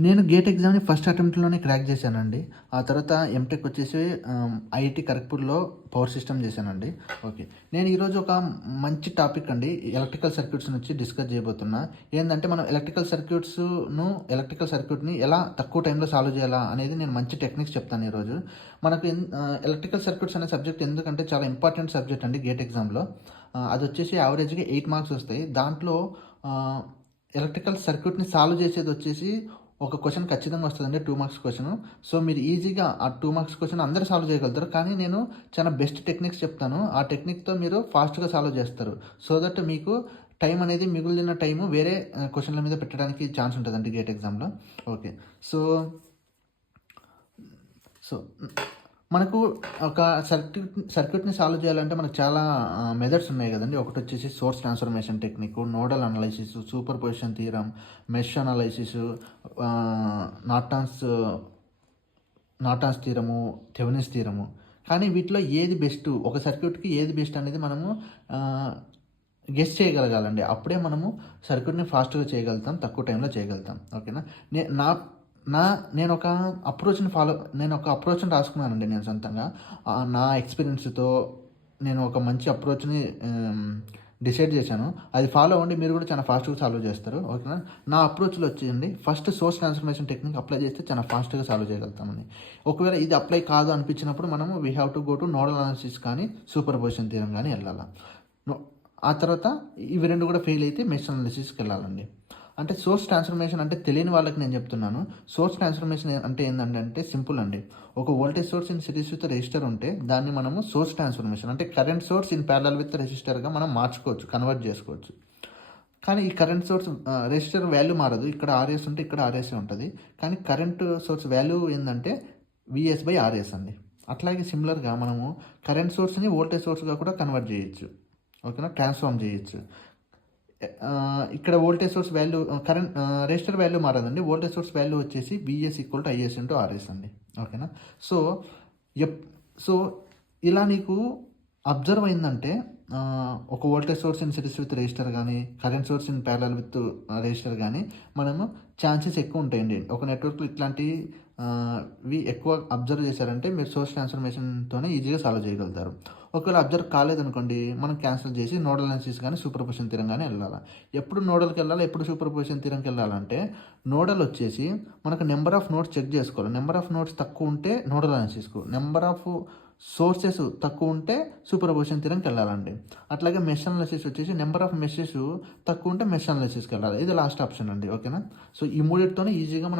నేను gate ఎగ్జామ్‌ని first అటెంప్ట్‌లోనే crack చేశానండి. ఆ తర్వాత ఎంటెక్ వచ్చేసి ఐఐటీ ఖరగ్‌పూర్‌లో పవర్ సిస్టమ్ చేశానండి. ఓకే. నేను ఈరోజు ఒక మంచి టాపిక్ అండి. ఎలక్ట్రికల్ సర్క్యూట్స్ నుంచి డిస్కస్ చేయబోతున్నా. ఏందంటే మనం ఎలక్ట్రికల్ సర్క్యూట్‌ని ఎలా తక్కువ టైంలో సాల్వ్ చేయాలా అనేది నేను మంచి టెక్నిక్స్ చెప్తాను ఈరోజు. మనకు ఎలక్ట్రికల్ సర్క్యూట్స్ అనే సబ్జెక్ట్ ఎందుకంటే చాలా ఇంపార్టెంట్ సబ్జెక్ట్ అండి గేట్ ఎగ్జామ్‌లో. అదొచ్చేసి యావరేజ్‌గా 8 మార్క్స్ వస్తాయి. దాంట్లో ఆహ్, ఎలక్ట్రికల్ సర్క్యూట్‌ని సాల్వ్ చేసేదొచ్చేసి ఒక క్వెషన్ ఖచ్చితంగా వస్తదండి. 2 మార్క్స్ క్వెషను. సో, మీరు ఈజీగా ఆ 2 మార్క్స్ క్వెషన్ అందరూ సాల్వ్ చేయగలుగుతారు. కానీ నేను చాలా బెస్ట్ టెక్నిక్స్ చెప్తాను. ఆ టెక్నిక్‌తో మీరు ఫాస్ట్‌గా సాల్వ్ చేస్తారు. సో దట్ మీకు టైం అనేది మిగిలిన టైము వేరే క్వెషన్‌ల మీద పెట్టడానికి ఛాన్స్ ఉంటదండి గేట్ ఎగ్జామ్‌లో. ఓకే. సో, సో మనకు ఒక సర్క్యూట్‌ని సాల్వ్ చేయాలంటే మనకు చాలా మెథడ్స్ ఉన్నాయి గదండీ. ఒకటొచ్చేసి source transformation technique, nodal analysis, superposition theorem, mesh analysis, ah, Norton's Norton's theorem, Thevenin's theorem. కానీ వీటిలో ఏది బెస్టు, ఒక సర్క్యూట్‌కి ఏది బెస్ట్ అనేది మనము ఆహ్, గెస్ చేయగలగాలండి. అప్పుడే మనము సర్క్యూట్‌ని ఫాస్ట్‌గా చేయగలుగుతాం. తక్కువ టైంలో చేయగలుగుతాం. ఓకేనా? నే నా నా నేను ఒక అప్రోచ్‌ని రాసుకున్నానండి నేను సొంతంగా. నా ఎక్స్‌పీరియన్స్‌తో నేను ఒక మంచి అప్రోచ్‌ని డిసైడ్ చేశాను. అది ఫాలో అవ్వండి. మీరు కూడా చాలా ఫాస్ట్‌గా సాల్వ్ చేస్తారు. ఓకేనా? నా అప్రోచ్‌లో వచ్చేయండి first source transformation technique apply చేస్తే చాలా ఫాస్ట్‌గా సాల్వ్ చేయగలుగుతామండి. ఒకవేళ ఇది అప్లై కాదు అనిపించినప్పుడు మనము we have to go to nodal analysis కానీ, సూపర్ పొజిషన్ థియరమ్ గానీ ఎళ్ళాల. నో ఆ తర్వాత ఇవి 2 కూడా ఫెయిల్ అయితే మెష్ అనాలిసిస్‌కెళ్ళాలండి. అంటే సోర్స్ ట్రాన్స్‌ఫర్మేషన్ అంటే తెలియని వాళ్ళకి నేను చెప్తున్నాను. సోర్స్ ట్రాన్స్‌ఫర్మేషన్ అంటే ఏందంటే సింపుల్ అండి. ఒక voltage source in series with resistor ఉంటే దాన్ని మనము సోర్స్ ట్రాన్స్‌ఫర్మేషన్ అంటే current source in parallel with రెసిస్టర్‌గా మనం మార్చుకోవచ్చు. కన్వర్ట్ చేసుకోవచ్చు. కానీ ఈ కరెంట్ సోర్స్ రెసిస్టర్ వాల్యూ మారదు. ఇక్కడ ఆర్ఎస్ ఉంటే ఇక్కడ ఆర్ఎసే ఉంటది. కానీ కరెంట్ సోర్స్ వాల్యూ ఏందంటే వీఎస్/ఆర్ఎస్ అండి. అట్లాగే సిమిలర్‌గా మనము కరెంట్ సోర్స్‌ని వోల్టేజ్ సోర్స్‌గా కూడా కన్వర్ట్ చేయొచ్చు. ఓకేనా? ట్రాన్స్‌ఫార్మ్ చేయొచ్చు. ఇక్కడ voltage source value resistor value మారదండి. వోల్టేజ్ సోర్స్ వాల్యూ వచ్చేసి VS=IS/RS అండి. ఓకేనా? సో, ఎప్ సో, ఇలా నీకు అబ్జర్వ్ అయిందంటే ఒక voltage source in series with resistor గానీ, current source in parallel with resistor గానీ, మనము ఛాన్సెస్ ఎక్కువ ఉంటాయండి. ఒక నెట్వర్క్‌లో ఇట్లాంటి ఎక్కువ అబ్జర్వ్ చేశారంటే మీరు సోర్స్ ట్రాన్స్‌ఫర్మేషన్‌తోనే ఈజీగా సాల్వ్ చేయగలుగుతారు. ఒకవేళ అబ్జర్వ్ కాలేదనుకోండి, మనం క్యాన్సిల్ చేసి నోడల్ అనాలిసిస్ గానీ, సూపర్ పొజిషన్ థియరమ్ గానీ ఎళ్ళాల. ఎప్పుడు నోడల్‌కెళ్ళాలా, ఎప్పుడు సూపర్ పొజిషన్ థియరమ్‌కెళ్ళాలంటే, నోడల్ వచ్చేసి మనకు నంబర్ ఆఫ్ నోడ్స్ చెక్ చేసుకోవాలి. నంబర్ ఆఫ్ నోడ్స్ తక్కువ ఉంటే నోడల్ అనాలిసిస్‌కు, నంబర్ ఆఫ్ సోర్సెస్ తక్కువ ఉంటే సూపర్ పొజిషన్ థియరమ్‌కెళ్ళాలండి. అట్లాగే మెష్ అనాలిసిస్ వచ్చేసి నంబర్ ఆఫ్ మెషెస్ తక్కువ ఉంటే మెష్ అనాలిసిస్‌కెళ్ళాలి. ఇది లాస్ట్ ఆప్షన్ అండి. ఓకేనా? సో, ఈ మూడిటితోనే ఈజీగా మనం